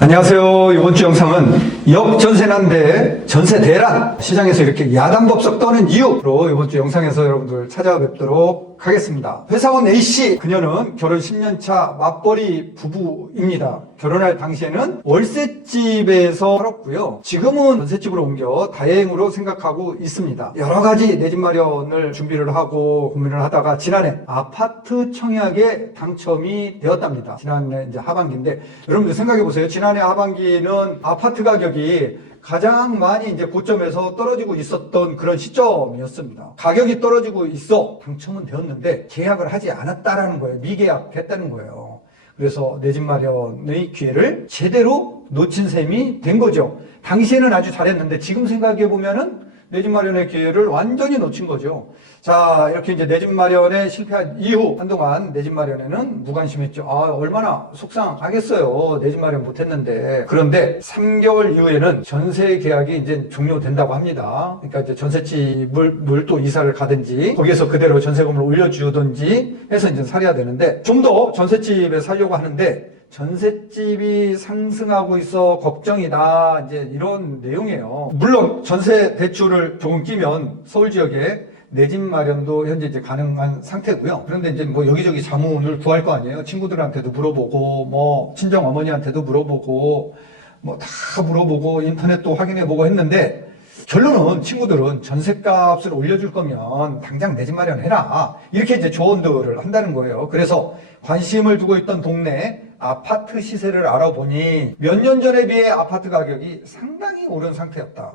안녕하세요. 이번 주 영상은 역전세난대 전세 대란, 시장에서 이렇게 야단법석 떠는 이유로 이번 주 영상에서 여러분들 찾아뵙도록 하겠습니다. 회사원 A씨, 그녀는 결혼 10년차 맞벌이 부부입니다. 결혼할 당시에는 월세집에서 살았고요. 지금은 전세집으로 옮겨 다행으로 생각하고 있습니다. 여러 가지 내 집 마련을 준비를 하고 고민을 하다가 지난해 아파트 청약에 당첨이 되었답니다. 지난해 이제 하반기인데, 여러분들 생각해 보세요. 지난해 하반기는 아파트 가격이 가장 많이 이제 고점에서 떨어지고 있었던 그런 시점이었습니다. 가격이 떨어지고 있어 당첨은 되었는데 계약을 하지 않았다라는 거예요. 미계약했다는 거예요. 그래서 내 집 마련의 기회를 제대로 놓친 셈이 된 거죠. 당시에는 아주 잘했는데 지금 생각해 보면은 내 집 마련의 기회를 완전히 놓친 거죠. 자, 이렇게 이제 내 집 마련에 실패한 이후 한동안 내 집 마련에는 무관심했죠. 얼마나 속상하겠어요. 내 집 마련 못했는데. 그런데 3개월 이후에는 전세 계약이 이제 종료된다고 합니다. 그러니까 이제 전셋집을 또 이사를 가든지 거기에서 그대로 전세금을 올려주든지 해서 이제 살아야 되는데, 좀 더 전셋집에 살려고 하는데 전셋집이 상승하고 있어 걱정이다, 이제 이런 내용이에요. 물론 전세 대출을 조금 끼면 서울 지역에 내 집 마련도 현재 이제 가능한 상태고요. 그런데 이제 뭐 여기저기 자문을 구할 거 아니에요. 친구들한테도 물어보고, 뭐 친정 어머니한테도 물어보고, 뭐 다 물어보고 인터넷도 확인해보고 했는데, 결론은 친구들은 전셋값을 올려줄 거면 당장 내 집 마련해라, 이렇게 이제 조언들을 한다는 거예요. 그래서 관심을 두고 있던 동네 아파트 시세를 알아보니 몇 년 전에 비해 아파트 가격이 상당히 오른 상태였다.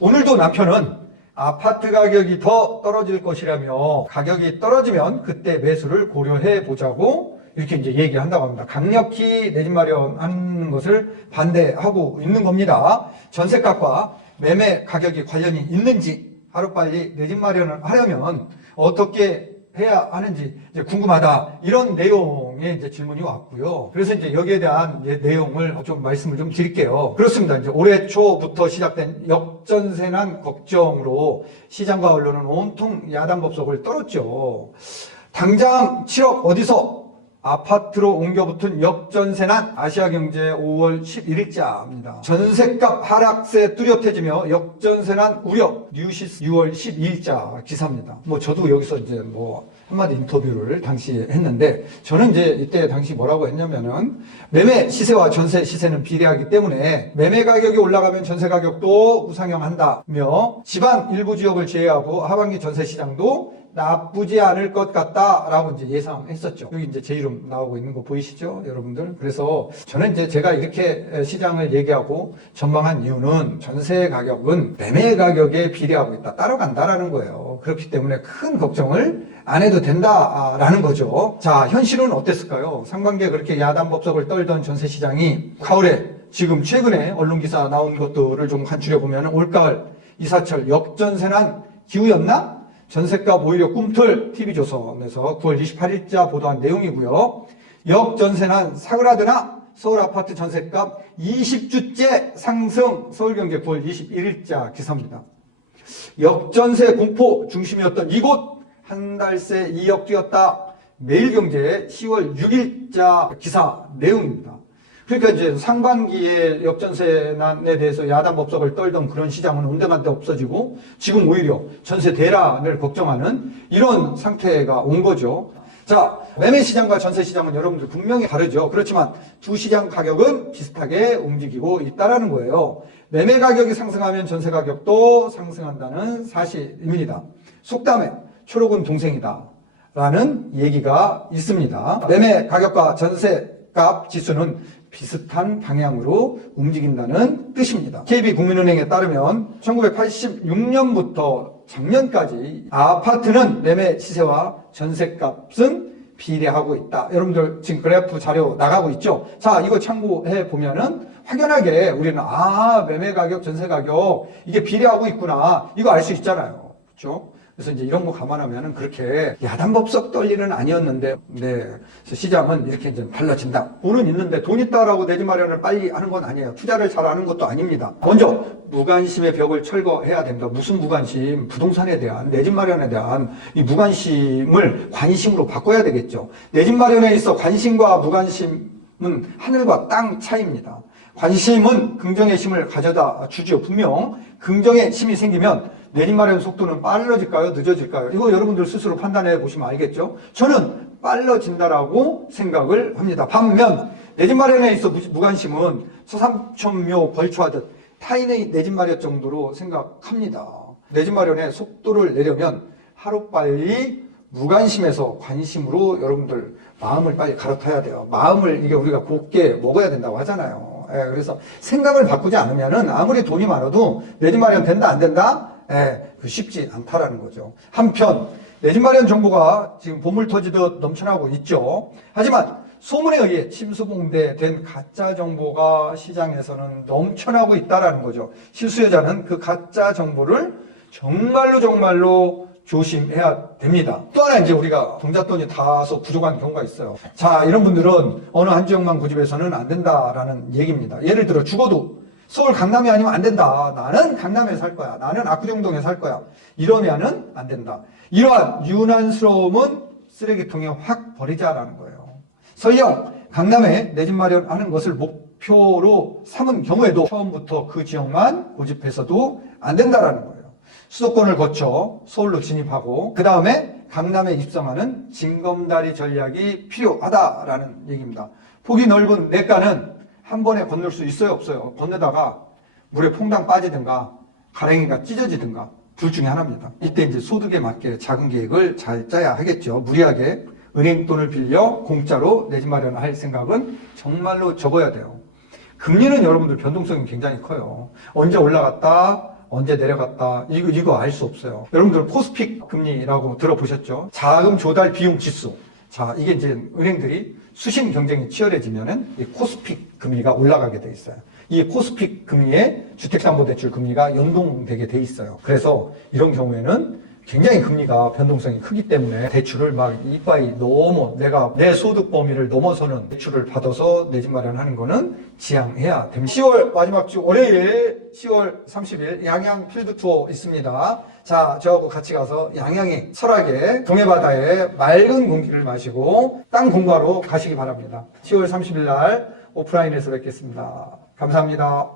오늘도 남편은 아파트 가격이 더 떨어질 것이라며 가격이 떨어지면 그때 매수를 고려해 보자고 이렇게 이제 얘기한다고 합니다. 강력히 내 집 마련하는 것을 반대하고 있는 겁니다. 전셋값과 매매 가격이 관련이 있는지, 하루빨리 내 집 마련을 하려면 어떻게 해야 하는지 이제 궁금하다, 이런 내용의 이제 질문이 왔고요. 그래서 이제 여기에 대한 이제 내용을 좀 말씀을 좀 드릴게요. 그렇습니다. 이제 올해 초부터 시작된 역전세난 걱정으로 시장과 언론은 온통 야단법석을 떨었죠. 당장 7억 어디서, 아파트로 옮겨붙은 역전세난, 아시아경제 5월 11일자입니다. 전셋값 하락세 뚜렷해지며 역전세난 우려, 뉴시스 6월 12일자 기사입니다. 뭐 저도 여기서 이제 뭐 한마디 인터뷰를 당시에 했는데, 저는 이제 이때 당시 뭐라고 했냐면은, 매매 시세와 전세 시세는 비례하기 때문에 매매 가격이 올라가면 전세 가격도 우상향한다며 지방 일부 지역을 제외하고 하반기 전세 시장도 나쁘지 않을 것 같다라고 이제 예상했었죠. 여기 이제 제 이름 나오고 있는 거 보이시죠, 여러분들? 그래서 저는 이제 제가 이렇게 시장을 얘기하고 전망한 이유는 전세 가격은 매매 가격에 비례하고 있다, 따라간다라는 거예요. 그렇기 때문에 큰 걱정을 안 해도 된다라는 거죠. 자, 현실은 어땠을까요? 상반기에 그렇게 야단법석을 떨던 전세 시장이 가을에, 지금 최근에 언론 기사 나온 것들을 좀 간추려 보면 올가을 이사철 역전세난 기후였나? 전셋값 오히려 꿈틀, TV조선에서 9월 28일자 보도한 내용이고요. 역전세난 사그라드나, 서울 아파트 전셋값 20주째 상승, 서울경제 9월 21일자 기사입니다. 역전세 공포 중심이었던 이곳 한 달 새 2억 뛰었다, 매일경제 10월 6일자 기사 내용입니다. 그러니까 이제 상반기에 역전세난에 대해서 야단법석을 떨던 그런 시장은 온데간데 없어지고, 지금 오히려 전세 대란을 걱정하는 이런 상태가 온 거죠. 자, 매매 시장과 전세 시장은 여러분들 분명히 다르죠. 그렇지만 두 시장 가격은 비슷하게 움직이고 있다라는 거예요. 매매 가격이 상승하면 전세 가격도 상승한다는 사실입니다. 속담에 초록은 동생이다 라는 얘기가 있습니다. 매매 가격과 전세값 지수는 비슷한 방향으로 움직인다는 뜻입니다. KB국민은행에 따르면 1986년부터 작년까지 아파트는 매매 시세와 전셋값은 비례하고 있다. 여러분들 지금 그래프 자료 나가고 있죠? 자, 이거 참고해 보면은 확연하게 우리는 매매 가격, 전세 가격 이게 비례하고 있구나, 이거 알 수 있잖아요. 그렇죠? 그래서 이제 이런 거 감안하면은 그렇게 야단법석 떨 일은 아니었는데, 그래서 시장은 이렇게 이제 달라진다. 돈은 있는데 돈 있다라고 내 집 마련을 빨리 하는 건 아니에요. 투자를 잘 하는 것도 아닙니다. 먼저 무관심의 벽을 철거해야 됩니다. 무슨 무관심? 부동산에 대한, 내 집 마련에 대한 이 무관심을 관심으로 바꿔야 되겠죠. 내 집 마련에 있어 관심과 무관심은 하늘과 땅 차이입니다. 관심은 긍정의 힘을 가져다 주죠. 분명 긍정의 힘이 생기면 내 집 마련 속도는 빨라질까요? 늦어질까요? 이거 여러분들 스스로 판단해 보시면 알겠죠? 저는 빨라진다라고 생각을 합니다. 반면 내 집 마련에 있어 무관심은 서삼천묘 벌초하듯 타인의 내 집 마련 정도로 생각합니다. 내 집 마련의 속도를 내려면 하루빨리 무관심에서 관심으로 여러분들 마음을 빨리 갈아타야 돼요. 마음을 이게 우리가 곱게 먹어야 된다고 하잖아요. 예, 그래서 생각을 바꾸지 않으면은 아무리 돈이 많아도 내 집 마련 된다 안 된다? 예, 그 쉽지 않다라는 거죠. 한편 내 집 마련 정보가 지금 보물 터지듯 넘쳐나고 있죠. 하지만 소문에 의해 침수봉대된 가짜 정보가 시장에서는 넘쳐나고 있다라는 거죠. 실수요자는 그 가짜 정보를 정말로 조심해야 됩니다. 또 하나 이제 우리가 동잣돈이 다소 부족한 경우가 있어요. 자, 이런 분들은 어느 한 지역만 고집해서는 안 된다라는 얘기입니다. 예를 들어 죽어도 서울 강남이 아니면 안 된다. 나는 강남에 살 거야. 나는 압구정동에 살 거야. 이러면은 안 된다. 이러한 유난스러움은 쓰레기통에 확 버리자라는 거예요. 설령 강남에 내 집 마련하는 것을 목표로 삼은 경우에도 처음부터 그 지역만 고집해서도 안 된다라는 거예요. 수도권을 거쳐 서울로 진입하고 그 다음에 강남에 입성하는 징검다리 전략이 필요하다라는 얘기입니다. 폭이 넓은 냇가는 한 번에 건널 수 있어요, 없어요? 건너다가 물에 퐁당 빠지든가 가랭이가 찢어지든가 둘 중에 하나입니다. 이때 이제 소득에 맞게 자금 계획을 잘 짜야 하겠죠. 무리하게 은행 돈을 빌려 공짜로 내 집 마련할 생각은 정말로 접어야 돼요. 금리는 여러분들 변동성이 굉장히 커요. 언제 올라갔다 언제 내려갔다 이거 알 수 없어요. 여러분들 코스픽 금리라고 들어보셨죠? 자금 조달 비용 지수. 자, 이게 이제 은행들이 수신 경쟁이 치열해지면은 이 코스픽 금리가 올라가게 돼 있어요. 이 코스픽 금리에 주택담보대출 금리가 연동되게 돼 있어요. 그래서 이런 경우에는 굉장히 금리가 변동성이 크기 때문에 대출을 막 이빠이 넘어 내가 내 소득 범위를 넘어서는 대출을 받아서 내 집 마련하는 거는 지양해야 됩니다. 10월 마지막 주 월요일 10월 30일 양양 필드 투어 있습니다. 자, 저하고 같이 가서 양양의 설악의 동해바다에 맑은 공기를 마시고 땅 공부하러 가시기 바랍니다. 10월 30일 날 오프라인에서 뵙겠습니다. 감사합니다.